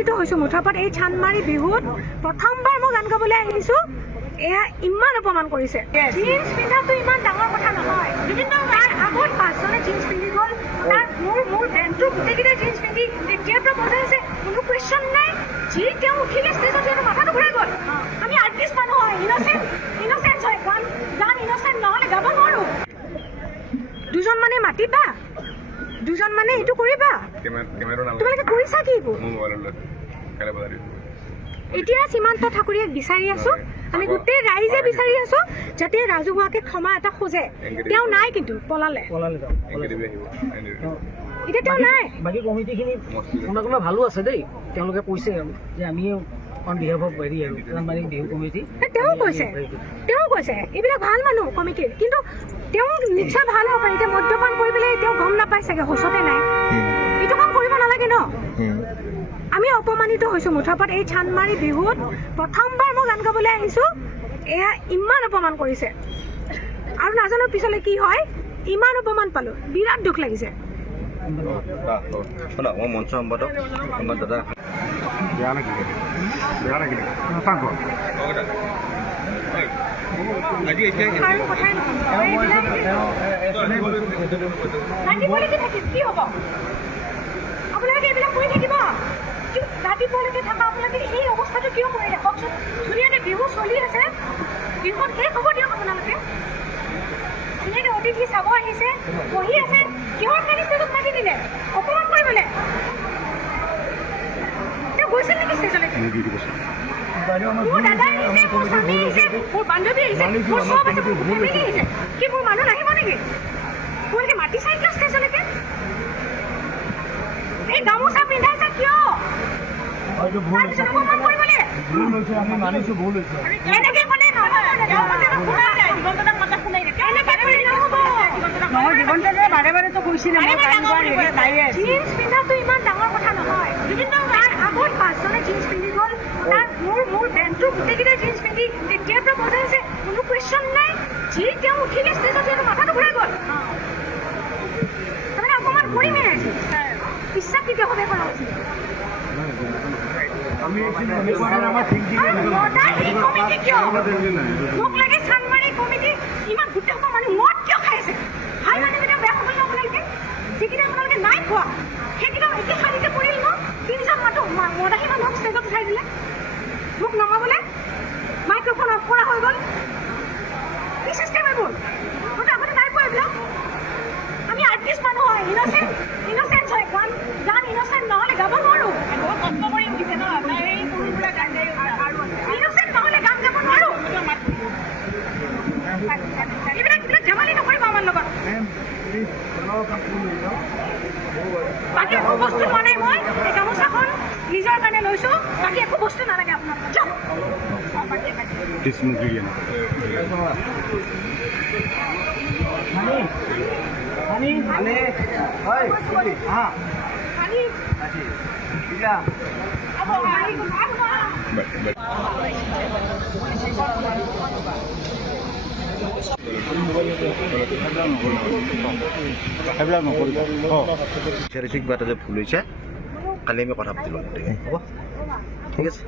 অপমানিত হৈছোঁ মুঠৰ ওপৰত। এই চান্দমাৰী বিহুত প্ৰথমবাৰ মই গান গাবলৈ আহিছোঁ, এয়া ইমান অপমান কৰিছে। জিন্স পিন্ধাটো ইমান ডাঙৰ কথা নহয়। তাৰ আগত 5জনে জিন্স পিন্ধি গ'ল, তাৰ মোৰ বেণ্ডটো গোটেইকেইটাই জিন্স পিন্ধি তেতিয়াৰ পৰা বজাইছে, কোনো কুৱেশ্যন নাই। যি তেওঁ উঠিলে ষ্টেজত সিহঁতৰ মাথাটো ঘূৰাই গ'ল। আমি আৰ্টিষ্ট মানুহ হয়, ইনচেঞ্চ হয়, গান ইনচেঞ্চ নহ'লে গাব নোৱাৰোঁ। দুজন মানে মাতিবা, দুজন মানে এইটো কৰিবা, তোমালোকে কৰিছা কি এইবোৰ? এতিয়া সীমান্ত ঠাকুৰীয়াক বিচাৰি আছো, আমি গোটেই ৰাইজে বিচাৰি আছো যাতে ৰাজহুৱাকে ক্ষমা এটা খোজে। তেওঁ নাই, কিন্তু পলালে। এতিয়া তেওঁ নাই। বাকী কমিটিখিনি কোনোবা ভালো আছে দেই, তেওঁলোকে কৈছে যে আমি অন বিহাফ অফ হেৰি আৰু চান্দমাৰী বিহু কমিটি, তেওঁ কৈছে এইবিলাক ভাল মানুহ কমিটিৰ, কিন্তু তেওঁ নিশ্চয় ভাল হ'ব পাৰে। এতিয়া মদ্যপান কৰি পেলাই তেওঁ গম নাপাই চাগে, হোচতে নাই। এইটো কাম কৰিব নালাগে ন। আমি অপমানিত হৈছোঁ মুঠৰ ওপৰত। এই চান্দমাৰী বিহুত প্ৰথমবাৰ মই গান গাবলৈ আহিছোঁ, এয়া ইমান অপমান কৰিছে। আৰু নাজানো পিছলৈ কি হয়। ইমান অপমান পালোঁ, বিৰাট দুখ লাগিছে। মই মঞ্চ সম্পাদক আমাৰ দাদা বেয়া লাগিলে কি হ'ব? আপোনালোকে এইবিলাক কৰি থাকিব ৰাতিপুৱালৈকে থকা। আপোনালোকে এই অৱস্থাটো কিয় কৰি দেখকচোন। ধুনীয়াকৈ বিহু চলি আছে, বিহুত শেষ হ'ব দিয়ক। আপোনালোকে ধুনীয়াকৈ অতিথি চাব আহিছে, বহি আছে, কিহৰ কাৰণে ষ্টেজত মাতি দিলে? অপমান কৰিবলৈ। তেওঁ গৈছিল নেকি ষ্টেজলৈকে? মোৰ দাদা আহিছে, মোৰ স্বামী আহিছে, মোৰ বান্ধৱী আহিছে, মোৰ চব আছে, মোৰ ফেমিলি আহিছে। কি মোৰ মানুহ নাহিব নেকি? তোমালোকে মাতি চাই কিয় ষ্টেজলৈকে? এই গামোচা পিন্ধাইছা কিয়? তাৰপিছত অপমান কৰিবলৈ এনেকে ক'লে বাৰে বাৰেতো কৈছিলে জিন্স পিন্ধাটো ইমান ডাঙৰ কথা নহয়। তাৰ আগত 5জনে জিন্স পিন্ধি গ'ল, তাৰ মোৰ বেণ্ডটো গোটেইকেইটাই জিন্স পিন্ধি তেতিয়াৰ পৰা বজাইছে, কোনো কুৱেশ্যন নাই। যি তেওঁ উঠিলে ষ্টেজত সিহঁতৰ মাথাটো ঘূৰাই গ'ল। তাৰমানে অকণমান কৰিমেই আজি বিশ্বাস কেতিয়া হবে কৰা উচিত। মোক লাগে চান্দমাৰী কমিটি ইমান গোটেই সোপা মানুহ মদ কিয় খাই আছে? ভাল মানুহকেইটা বেয়া সময় ল'ব লাগে। যিকেইটা আপোনালোকে নাই খোৱা সেইকেইটা একে শাৰীতে পৰিল ন। 3জন মদাহী মানুহক ষ্টেজত উঠাই দিলে, মোক নমাবলৈ মাইক্ৰফোন অফ কৰা হৈ গ'ল। কি চিষ্টেম এইবোৰ? মইতো আগতে নাই পোৱা এইবিলাক। আমি আৰ্টিষ্ট মানুহ হয়, ইনচেঞ্চ হয়, গান ইনচেঞ্চ নহ'লে গাব নোৱাৰোঁ। কষ্ট কৰি উঠিছে ন, ইনচেঞ্চ নহ'লে গান গাব নোৱাৰোঁ। এইবিলাক ধেমালি নকৰিব আমাৰ লগত। বাকী একো বস্তু লোৱা নাই। মই এই গামোচাখন নিজৰ কাৰণে লৈছোঁ, বাকী একো বস্তু নালাগে আপোনালোকক। কিবা এটা যে ভুল হৈছে, কালি আমি কথা পাতিলোঁ। হ'ব, ঠিক আছে।